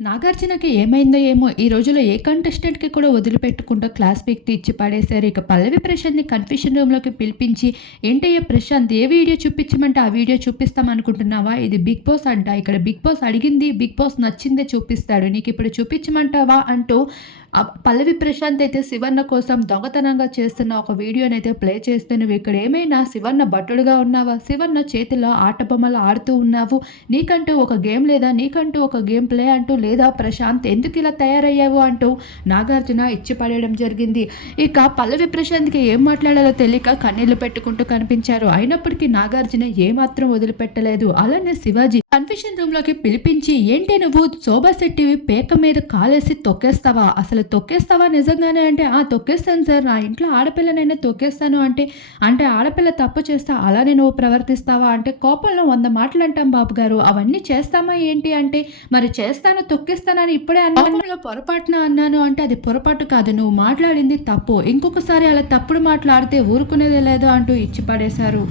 నాగార్జునకి ఏమైందో ఏమో! ఈ రోజుల్లో ఏ కంటెస్టెంట్‌కి కూడా వదిలిపెట్టకుండా క్లాస్ పీక్‌తే ఇచ్చి పడేశారు. ఇక పల్లవి ప్రశాంత్‌ని కన్ఫెషన్ రూమ్‌లోకి పిలిపించి, "ఏంటయ్యా ప్రశాంత్ ఏ వీడియో చూపించమంటే ఆ వీడియో చూపిస్తాం అనుకుంటున్నావా? ఇది బిగ్ బాస్ అడ్డ. ఇక్కడ బిగ్ బాస్ అడిగింది, బిగ్ బాస్ నచ్చిందే చూపిస్తాడు. నీకిప్పుడు చూపించమంటావా?" అంటూ పల్లవి ప్రశాంత్ అయితే శివన్న కోసం దొంగతనంగా చేస్తున్న ఒక వీడియోనైతే ప్లే చేస్తే, "నువ్విక్కడ ఏమైనా శివన్న భటుడుగా ఉన్నావా? శివన్న చేతిలో ఆట బొమ్మలు ఆడుతూ ఉన్నావు. నీకంటూ ఒక గేమ్ లేదా? నీకంటూ ఒక గేమ్ ప్లే అంటూ లేదా ప్రశాంత్? ఎందుకిలా తయారయ్యావు?" అంటూ నాగార్జున ఇచ్చి పడేయడం జరిగింది. ఇక పల్లవి ప్రశాంత్‌కి ఏం మాట్లాడాలో తెలియక కన్నీళ్లు పెట్టుకుంటూ కనిపించారు. అయినప్పటికీ నాగార్జున ఏమాత్రం వదిలిపెట్టలేదు. అలానే శివాజీ కన్ఫెషన్ రూమ్‌లోకి పిలిపించి, "ఏంటి నువ్వు శోభా శెట్టివి పేక మీద కాలేసి తొక్కేస్తావా? అసలు తొక్కేస్తావా నిజంగానే?" అంటే, "ఆ! తొక్కేస్తాను సార్. నా ఇంట్లో ఆడపిల్లనైనా తొక్కేస్తాను" అంటే, "అంటే ఆడపిల్ల తప్పు చేస్తే అలానే నువ్వు ప్రవర్తిస్తావా?" అంటే, "కోపంలో 100 మాటలంటాం బాబుగారు. అవన్నీ చేస్తామా ఏంటి?" అంటే, "మరి చేస్తాను, తొక్కేస్తానని ఇప్పుడే అన్నాను. కోపంలో పొరపాటున అన్నాను" అంటే, "అది పొరపాటు కాదు. నువ్వు మాట్లాడింది తప్పు. ఇంకొకసారి అలా తప్పుడు మాట్లాడితే ఊరుకునేదే లేదు" అంటూ ఇచ్చి పడేశారు.